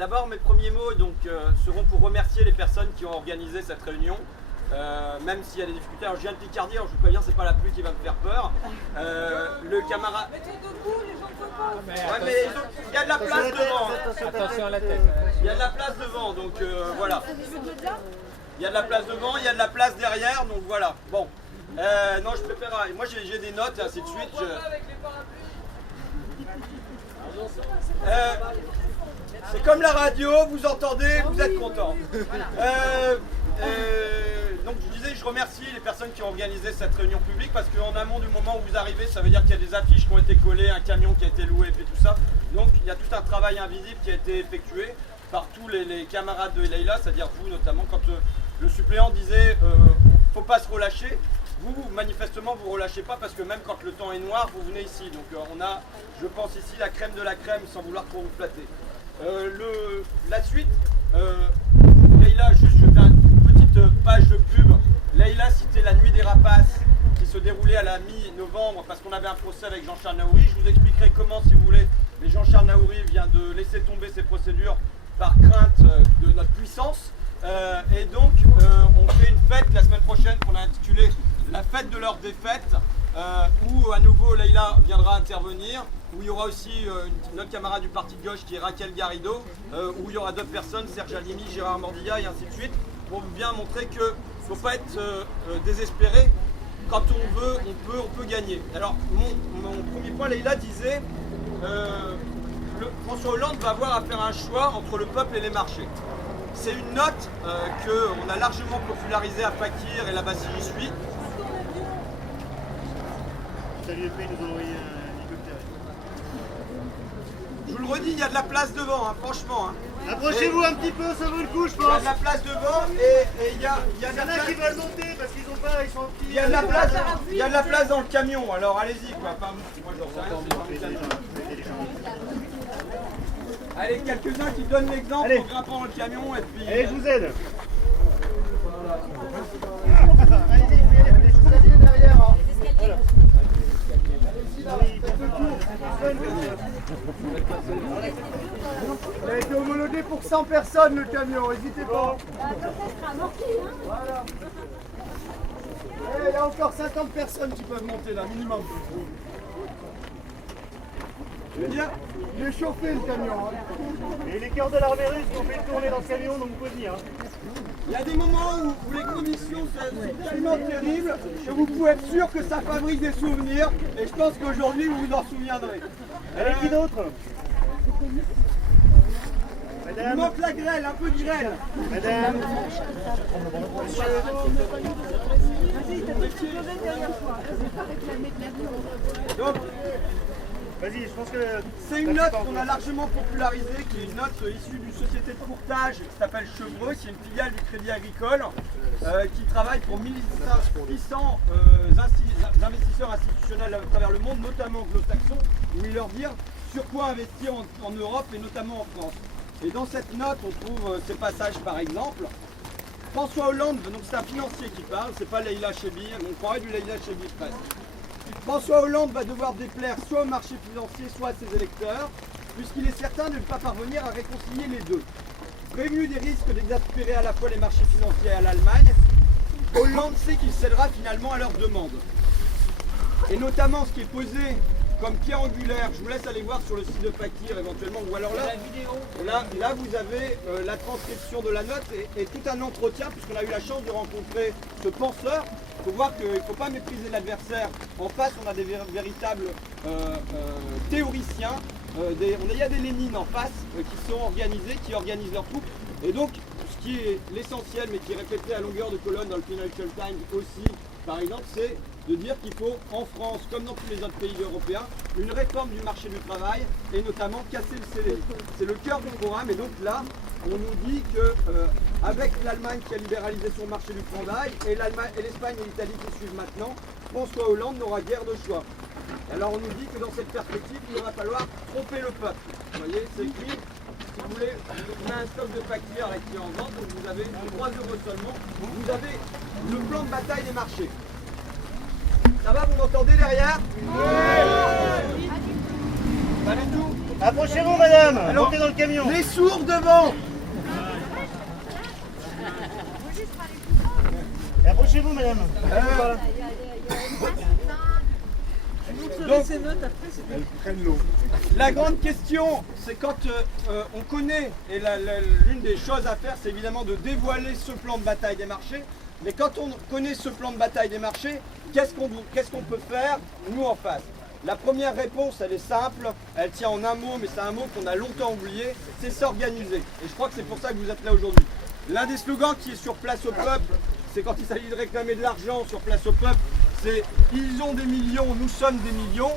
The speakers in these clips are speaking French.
d'abord mes premiers mots seront pour remercier les personnes qui ont organisé cette réunion. Même s'il y a des difficultés, alors je viens de Picardie, alors je vous préviens, c'est pas la pluie qui va me faire peur. Le camarade. Mettez debout, les gens ne peuvent pas. Ouais, mais il y a de la place devant. Attention à la tête. Il y a de la place devant, donc voilà. Il y a de la place devant, il y a de la place derrière, donc voilà. Bon. Non, je préfère. Moi j'ai des notes et ainsi de suite. C'est comme la radio, vous entendez, vous êtes content. Donc je disais, je remercie les personnes qui ont organisé cette réunion publique parce qu'en amont du moment où vous arrivez, ça veut dire qu'il y a des affiches qui ont été collées, un camion qui a été loué et tout ça. Donc il y a tout un travail invisible qui a été effectué par tous les camarades de Leïla, c'est-à-dire vous notamment, quand le suppléant disait faut pas se relâcher. Vous, manifestement, vous ne relâchez pas parce que même quand le temps est noir, vous venez ici. Donc on a, je pense ici, la crème de la crème sans vouloir trop vous flatter. La suite, Leïla, juste je fais une petite page de pub. Leïla citait la nuit des rapaces qui se déroulait à la mi-novembre parce qu'on avait un procès avec Jean-Charles Naouri. Je vous expliquerai comment, si vous voulez, mais Jean-Charles Naouri vient de laisser tomber ses procédures par crainte de notre puissance. Et donc, on fait une fête la semaine prochaine qu'on a intitulée la fête de leur défaite, où à nouveau Leïla viendra intervenir, où il y aura aussi notre camarade du parti de gauche qui est Raquel Garrido, où il y aura d'autres personnes, Serge Alimi, Gérard Mordilla et ainsi de suite, pour bien montrer qu'il ne faut pas être désespéré. Quand on veut, on peut gagner. Alors, mon premier point, Leïla disait François Hollande va avoir à faire un choix entre le peuple et les marchés. C'est une note qu'on a largement popularisée à Fakir et là-bas si j'y suis. Salut les pays, nous ont envoyé un hélicoptère. Je vous le redis, il y a de la place devant, hein, franchement. Hein. Approchez-vous un petit peu, ça vaut le coup, je Il y a pense. de la place devant et il y a Il y en a qui veulent monter parce qu'ils ont pas, ils sont petits. il y a de la place, il y a de la place dans le camion, alors allez-y quoi. Enfin, moi j'en sais rien, c'est dans le camion. Allez, quelques-uns qui donnent l'exemple Allez. en grimpant dans le camion et puis. Allez, je vous aide. Allez-y, je vous aviez derrière. Hein. Il a été homologué pour 100 personnes le camion, n'hésitez pas. Voilà. Et il y a encore 50 personnes qui peuvent monter là, minimum. Je veux dire, il est chauffé le camion. Hein. Et les cœurs de l'armée russe qui ont fait tourner dans ce camion, donc vous pouvez venir. Hein. Il y a des moments où les conditions sont tellement terribles que vous pouvez être sûr que ça fabrique des souvenirs et je pense qu'aujourd'hui vous vous en souviendrez. Allez, qui d'autre? Il Madame, manque la grêle, un peu de grêle. madame. Donc, Vas-y, je pense que... c'est une note qu'on a largement popularisée, qui est une note issue d'une société de courtage qui s'appelle Chevreux, qui est une filiale du Crédit Agricole, qui travaille pour 1600 investisseurs institutionnels à travers le monde, notamment anglo-saxons, où ils leur disent sur quoi investir en Europe et notamment en France. Et dans cette note, on trouve ces passages par exemple. François Hollande, donc c'est un financier qui parle, c'est pas Leïla Chebbi, on croirait du Leïla Chebbi presque. François Hollande va devoir déplaire soit au marché financier, soit à ses électeurs, puisqu'il est certain de ne pas parvenir à réconcilier les deux. Prévenu des risques d'exaspérer à la fois les marchés financiers et à l'Allemagne, Hollande sait qu'il cédera finalement à leurs demandes. Et notamment ce qui est posé comme pierre angulaire, je vous laisse aller voir sur le site de Fakir éventuellement, ou alors là, là vous avez la transcription de la note et tout un entretien, puisqu'on a eu la chance de rencontrer ce penseur. Il faut voir qu'il ne faut pas mépriser l'adversaire. En face, on a des véritables théoriciens. Il y a des Lénines en face qui sont organisés, qui organisent leurs troupes. Et donc, ce qui est l'essentiel, mais qui est répété à longueur de colonne dans le Financial Times aussi, par exemple, c'est de dire qu'il faut, en France, comme dans tous les autres pays européens, une réforme du marché du travail et notamment casser le CDI. C'est le cœur du programme et donc là, on nous dit que avec l'Allemagne qui a libéralisé son marché du travail et l'Espagne et l'Italie qui suivent maintenant, François Hollande n'aura guère de choix. Alors on nous dit que dans cette perspective, il va falloir tromper le peuple. Vous voyez, c'est écrit. Si vous voulez, on a un stock de Fakir qui est en vente, donc vous avez 3 € seulement. Vous avez le plan de bataille des marchés. Ça va, vous m'entendez derrière? Oui. Pas du tout. Approchez-vous, madame. Montez dans le camion. Les sourds devant. Approchez-vous, madame. Donc, la grande question, c'est quand on connaît, et l'une des choses à faire, c'est évidemment de dévoiler ce plan de bataille des marchés. Mais quand on connaît ce plan de bataille des marchés, qu'est-ce qu'on peut faire, nous, en face? La première réponse, elle est simple, elle tient en un mot, mais c'est un mot qu'on a longtemps oublié, c'est s'organiser. Et je crois que c'est pour ça que vous êtes là aujourd'hui. L'un des slogans qui est sur Place au Peuple, c'est quand il s'agit de réclamer de l'argent sur Place au Peuple, c'est « Ils ont des millions, nous sommes des millions ».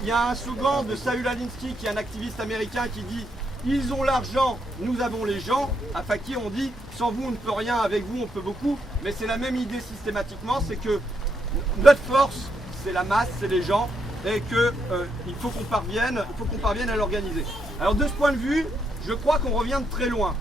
Il y a un slogan de Saül Alinsky, qui est un activiste américain, qui dit « Ils ont l'argent, nous avons les gens ». À Fakir, on dit « Sans vous, on ne peut rien, avec vous, on peut beaucoup ». Mais c'est la même idée systématiquement, c'est que notre force, c'est la masse, c'est les gens, et qu'il faut qu'on parvienne à l'organiser. Alors de ce point de vue, je crois qu'on revient de très loin.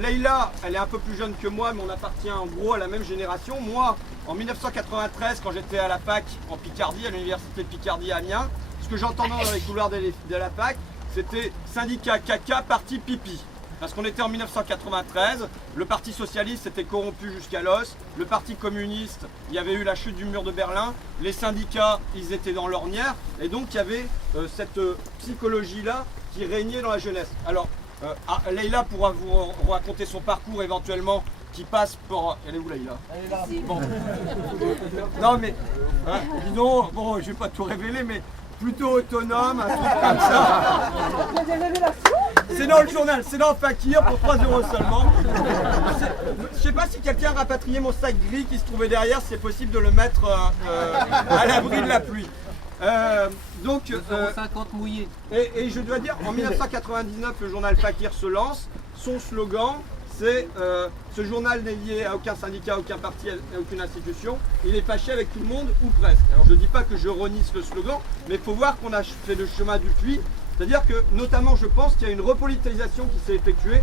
Leïla, elle est un peu plus jeune que moi, mais on appartient en gros à la même génération. Moi, en 1993, quand j'étais à la fac en Picardie, à l'université de Picardie à Amiens, ce que j'entendais dans les couloirs de la fac, c'était syndicat caca, parti pipi. Parce qu'on était en 1993, le parti socialiste était corrompu jusqu'à l'os, le parti communiste, il y avait eu la chute du mur de Berlin, les syndicats, ils étaient dans l'ornière, et donc il y avait cette psychologie-là qui régnait dans la jeunesse. Alors, Leïla pourra vous raconter son parcours éventuellement, qui passe pour... Elle est où Leïla? Elle est là. Bon. Non mais, dis donc, bon, je vais pas tout révéler, mais plutôt autonome, un truc comme ça. C'est dans le journal, c'est dans Fakir pour 3 € seulement. Je sais pas si quelqu'un a rapatrié mon sac gris qui se trouvait derrière, si c'est possible de le mettre à l'abri de la pluie. Donc, 50 mouillés. Et je dois dire, en 1999, le journal Fakir se lance. Son slogan, c'est ce journal n'est lié à aucun syndicat, à aucun parti, à aucune institution. Il est fâché avec tout le monde, ou presque. Alors je ne dis pas que je renisse le slogan, mais il faut voir qu'on a fait le chemin du puits. C'est-à-dire que, notamment, je pense qu'il y a une repolitisation qui s'est effectuée,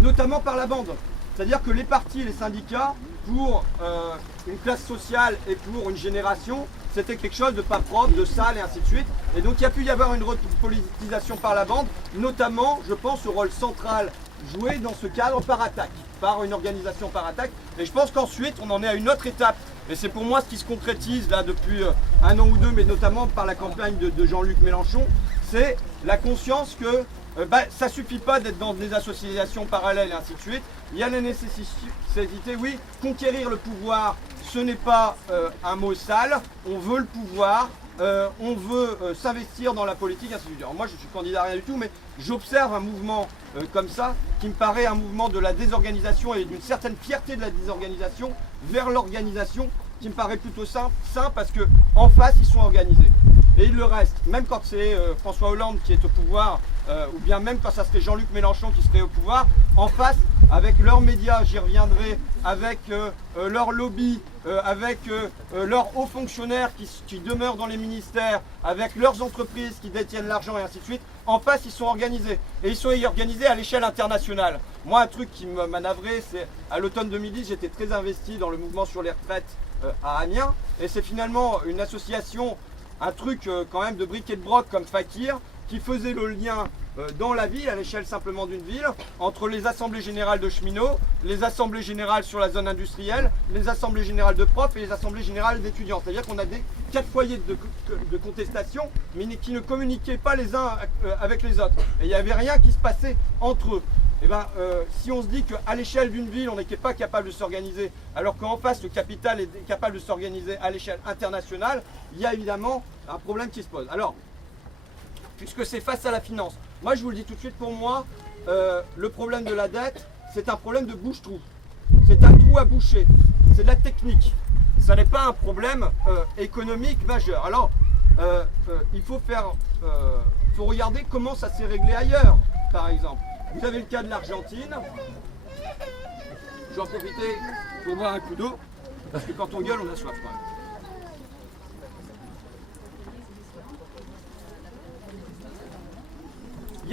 notamment par la bande. C'est-à-dire que les partis et les syndicats, pour une classe sociale et pour une génération, c'était quelque chose de pas propre, de sale et ainsi de suite. Et donc il y a pu y avoir une repolitisation par la bande, notamment, je pense, au rôle central joué dans ce cadre par attaque, par une organisation par attaque. Et je pense qu'ensuite, on en est à une autre étape. Et c'est pour moi ce qui se concrétise là depuis 1 an ou 2, mais notamment par la campagne de Jean-Luc Mélenchon, c'est la conscience que ça ne suffit pas d'être dans des associations parallèles et ainsi de suite. Il y a la nécessité, oui, conquérir le pouvoir, ce n'est pas un mot sale, on veut le pouvoir, on veut s'investir dans la politique, ainsi de suite. Alors moi je suis candidat à rien du tout, mais j'observe un mouvement comme ça, qui me paraît un mouvement de la désorganisation et d'une certaine fierté de la désorganisation vers l'organisation, qui me paraît plutôt sain parce que en face ils sont organisés. Et il le reste, même quand c'est François Hollande qui est au pouvoir, ou bien même quand ça serait Jean-Luc Mélenchon qui serait au pouvoir, en face, avec leurs médias, j'y reviendrai, avec leurs lobbies, avec leurs hauts fonctionnaires qui demeurent dans les ministères, avec leurs entreprises qui détiennent l'argent et ainsi de suite, en face ils sont organisés. Et ils sont organisés à l'échelle internationale. Moi un truc qui m'a navré, c'est à l'automne 2010, j'étais très investi dans le mouvement sur les retraites à Amiens, et c'est finalement une association, un truc quand même de briques et de broc comme Fakir, qui faisait le lien dans la ville, à l'échelle simplement d'une ville, entre les assemblées générales de cheminots, les assemblées générales sur la zone industrielle, les assemblées générales de profs et les assemblées générales d'étudiants. C'est-à-dire qu'on a 4 foyers de contestation, mais qui ne communiquaient pas les uns avec les autres. Et il n'y avait rien qui se passait entre eux. Et si on se dit qu'à l'échelle d'une ville, on n'était pas capable de s'organiser, alors qu'en face, le capital est capable de s'organiser à l'échelle internationale, il y a évidemment un problème qui se pose. Alors, puisque c'est face à la finance, moi je vous le dis tout de suite, pour moi, le problème de la dette, c'est un problème de bouche-trou. C'est un trou à boucher, c'est de la technique. Ça n'est pas un problème économique majeur. Alors, il faut regarder comment ça s'est réglé ailleurs, par exemple. Vous avez le cas de l'Argentine. Je vais en profiter pour boire un coup d'eau, parce que quand on gueule, on a soif quand même. Il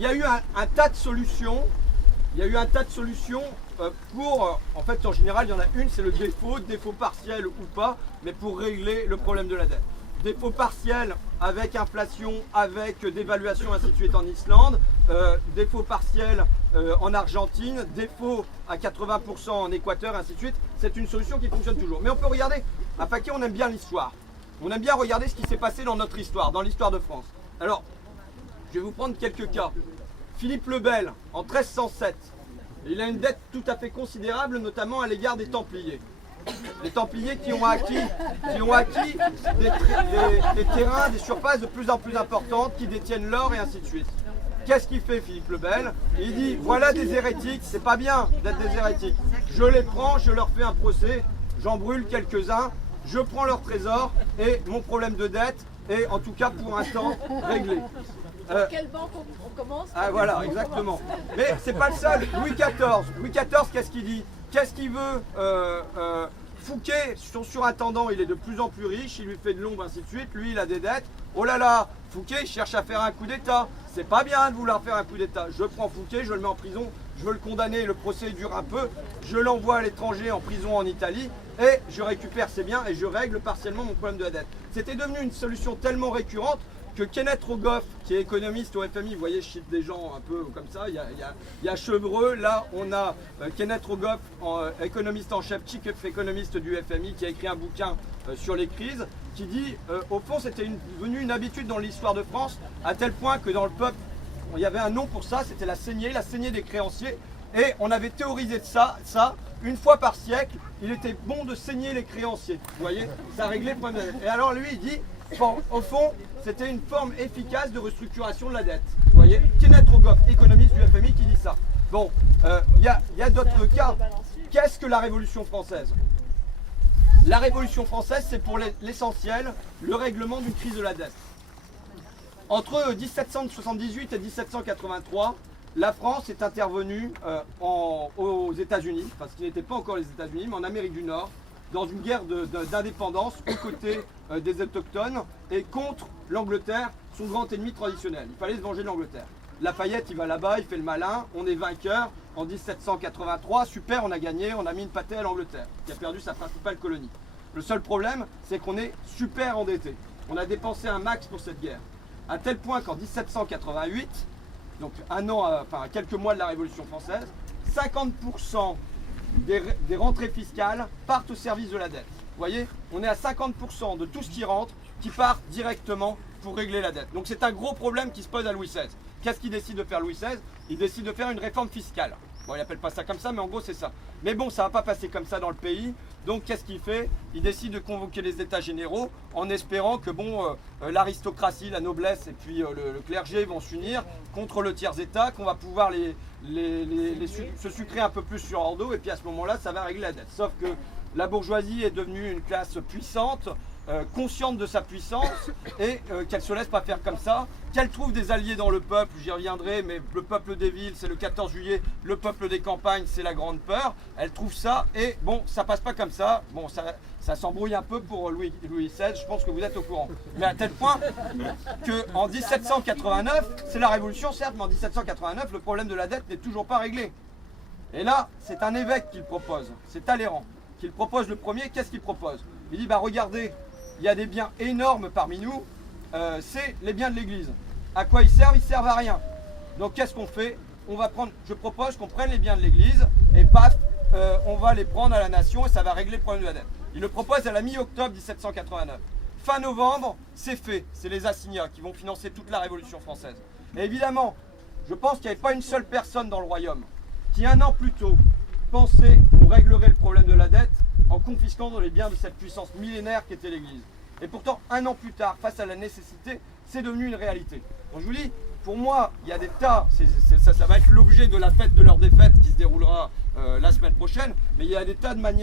y a eu un tas de solutions. Il y a eu un tas de solutions pour, en fait, en général, il y en a une, c'est le défaut partiel ou pas, mais pour régler le problème de la dette. défaut partiel avec inflation, avec dévaluation, ainsi de suite en Islande, défaut partiel en Argentine, défaut à 80% en Équateur, ainsi de suite. C'est une solution qui fonctionne toujours. Mais on peut regarder, à Paquet, on aime bien l'histoire. On aime bien regarder ce qui s'est passé dans notre histoire, dans l'histoire de France. Alors, je vais vous prendre quelques cas. Philippe le Bel, en 1307, il a une dette tout à fait considérable, notamment à l'égard des Templiers. Les Templiers qui ont acquis des terrains, des surfaces de plus en plus importantes, qui détiennent l'or et ainsi de suite. Qu'est-ce qu'il fait Philippe le Bel? Il dit, voilà des hérétiques, c'est pas bien d'être des hérétiques. Je les prends, je leur fais un procès, j'en brûle quelques-uns, je prends leur trésor et mon problème de dette est en tout cas pour un temps réglé. Quelle banque on commence? Ah voilà, exactement. Mais c'est pas le seul. Louis XIV, qu'est-ce qu'il dit? Qu'est-ce qu'il veut? Fouquet, son surintendant, il est de plus en plus riche, il lui fait de l'ombre, ainsi de suite. Lui, il a des dettes. Oh là là, Fouquet, il cherche à faire un coup d'État. C'est pas bien de vouloir faire un coup d'État. Je prends Fouquet, je le mets en prison, je veux le condamner, le procès dure un peu. Je l'envoie à l'étranger, en prison en Italie, et je récupère ses biens et je règle partiellement mon problème de la dette. C'était devenu une solution tellement récurrente que Kenneth Rogoff, qui est économiste au FMI, vous voyez, je cite des gens un peu comme ça, il y a Chevreux, là on a Kenneth Rogoff, économiste en chef, chief économiste du FMI, qui a écrit un bouquin sur les crises, qui dit, au fond, c'était devenu une habitude dans l'histoire de France, à tel point que dans le peuple, il y avait un nom pour ça, c'était la saignée des créanciers, et on avait théorisé de ça, une fois par siècle, il était bon de saigner les créanciers, vous voyez, ça réglait le problème de la dette. Et alors lui, il dit, bon, au fond, c'était une forme efficace de restructuration de la dette. Vous voyez, Kenneth Rogoff, économiste du FMI, qui dit ça. Bon, il y a d'autres cas. Qu'est-ce que la Révolution française? La Révolution française, c'est pour l'essentiel le règlement d'une crise de la dette. Entre 1778 et 1783, la France est intervenue aux États-Unis, parce qu'il n'était pas encore les États-Unis, mais en Amérique du Nord, dans une guerre d'indépendance aux côtés des autochtones et contre l'Angleterre, son grand ennemi traditionnel. Il fallait se venger de l'Angleterre. Lafayette, il va là-bas, il fait le malin, on est vainqueur en 1783, super, on a gagné, on a mis une pâtée à l'Angleterre, qui a perdu sa principale colonie. Le seul problème, c'est qu'on est super endetté. On a dépensé un max pour cette guerre. À tel point qu'en 1788, donc quelques mois de la Révolution française, 50% des rentrées fiscales partent au service de la dette. Vous voyez, on est à 50% de tout ce qui rentre qui part directement pour régler la dette. Donc c'est un gros problème qui se pose à Louis XVI. Qu'est-ce qu'il décide de faire Louis XVI? Il décide de faire une réforme fiscale. Bon, il n'appelle pas ça comme ça, mais en gros c'est ça. Mais bon, ça ne va pas passer comme ça dans le pays. Donc qu'est-ce qu'il fait? Il décide de convoquer les États généraux en espérant que l'aristocratie, la noblesse et puis le clergé vont s'unir contre le tiers-État, qu'on va pouvoir se sucrer un peu plus sur leur dos, et puis à ce moment-là, ça va régler la dette. Sauf que la bourgeoisie est devenue une classe puissante, consciente de sa puissance, et qu'elle ne se laisse pas faire comme ça, qu'elle trouve des alliés dans le peuple, j'y reviendrai, mais le peuple des villes, c'est le 14 juillet, le peuple des campagnes, c'est la grande peur, elle trouve ça, et bon, ça passe pas comme ça, bon, ça s'embrouille un peu pour Louis XVI, je pense que vous êtes au courant. Mais à tel point qu'en 1789, c'est la Révolution certes, mais en 1789, le problème de la dette n'est toujours pas réglé. Et là, c'est un évêque qui le propose, c'est Talleyrand qui le propose le premier. Qu'est-ce qu'il propose? Il dit, bah regardez, il y a des biens énormes parmi nous, c'est les biens de l'Église. À quoi ils servent? Ils servent à rien. Donc qu'est-ce qu'on fait? Je propose qu'on prenne les biens de l'Église et paf, on va les prendre à la nation et ça va régler le problème de la dette. Il le propose à la mi-octobre 1789. Fin novembre, c'est fait. C'est les assignats qui vont financer toute la Révolution française. Et évidemment, je pense qu'il n'y avait pas une seule personne dans le royaume qui, un an plus tôt, pensait qu'on réglerait le problème de la dette en confisquant les biens de cette puissance millénaire qu'était l'Église. Et pourtant, un an plus tard, face à la nécessité, c'est devenu une réalité. Donc je vous dis, pour moi, il y a des tas, ça va être l'objet de la fête de leur défaite qui se déroulera la semaine prochaine, mais il y a des tas de manières